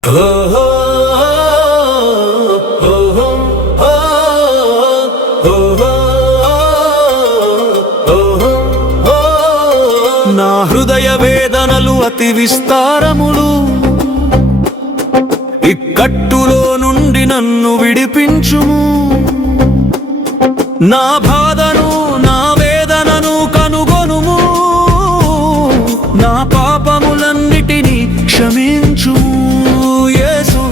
నా హృదయ వేదనలు అతి విస్తారములు, ఇక్కట్టులో నుండి నన్ను విడిపించుము. నా బాధను నా వేదనను కనుగొనుము, నా పాపములన్నిటినీ క్షమించుము. యేసు,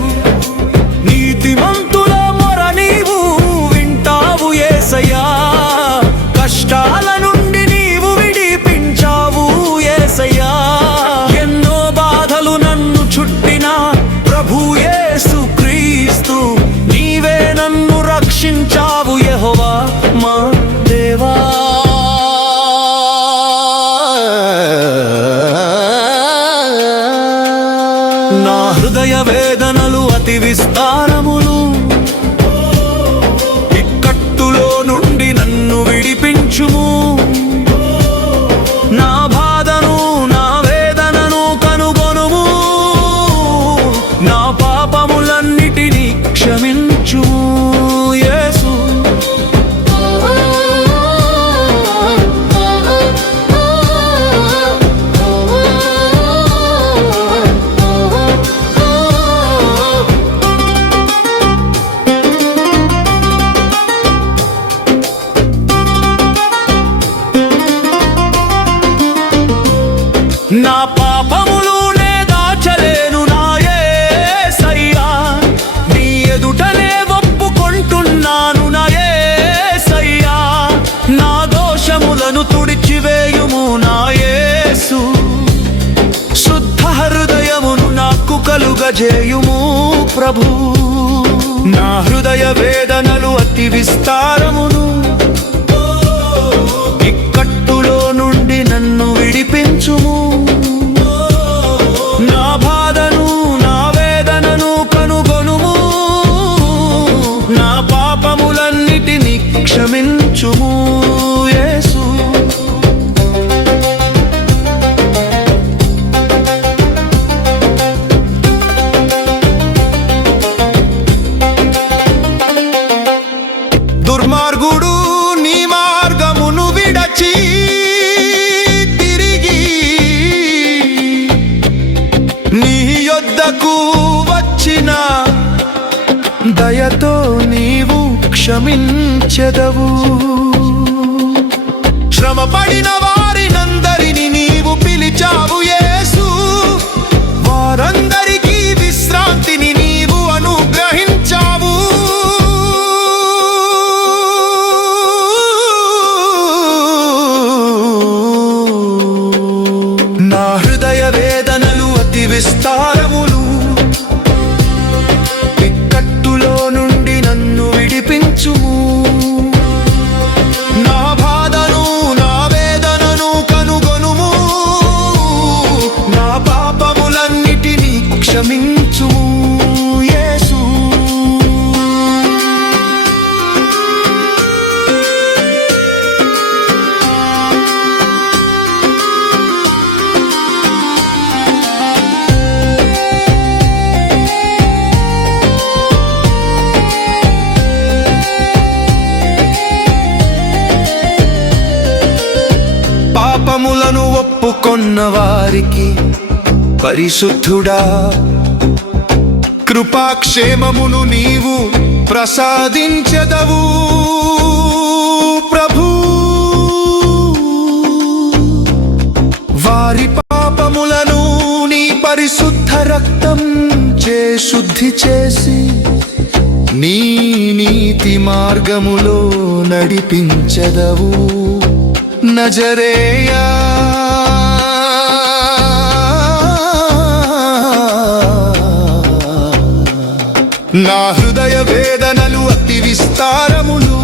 నీతిమంతుల మొర నీవు వింటావు యేసయ్యా, కష్టాల నుండి నీవు విడిపించావు యేసయ్యా. ఎన్నో బాధలు నన్ను చుట్టినా ప్రభు యేసు క్రీస్తు, నీవే నన్ను రక్షించావు యెహోవా మా దేవా. నా హృదయ వేదనలు అతి విస్తారములు, ఇక్కట్టులో నుండి నన్ను విడిపించుము. నా బాధను నా వేదనను కనుగొనుము, నా పాపములన్నిటినీ క్షమించుము. యేసు, నా పాపములు నే దాచలేను నా యేసయ్యా, నీ ఎదుటనే ఒప్పుకొంటున్నాను నా యేసయ్యా. నా దోషములను తుడిచివేయుము నా యేసు, శుద్ధ హృదయమును నాకు కలుగజేయుము ప్రభు. నా హృదయ వేదనలు అతి విస్తారమును, ఇక్కట్టులో నుండి నన్ను విడిపించుము. నా బాధను నా వేదనను కనుగొనుము, నా పాపములన్నిటినీ క్షమించుము. యేసు, దుర్మార్గుడు నీ మార్గమును విడచి తిరిగి నీ యొద్దకు వచ్చిన దయతో నీవు క్షమించెదవు. శ్రమపడిన వారినందరిని నీవు పిలిచావు యేసు, వారందరికీ విశ్రాంతిని నీవు అనుగ్రహించావు. నా హృదయ వేదనలు అతి విస్తారములు, ఇక్కట్టులో నుండి నన్ను విడిపించుము. నా బాధను నా వేదనను కనుగొనుము, నా పాపములన్నిటినీ క్షమించుము. యేసు, పాపములను ఒప్పుకొన్న వారికి పరిశుద్ధుడా, కృపాక్షేమమును నీవు ప్రసాదించెదవు ప్రభు. వారి పాపములను నీ పరిశుద్ధ రక్తం చే శుద్ధి చేసి నీ నీతి మార్గములో నడిపించెదవు నజరేయా. నా హృదయ వేదనలు అతి విస్తారములు,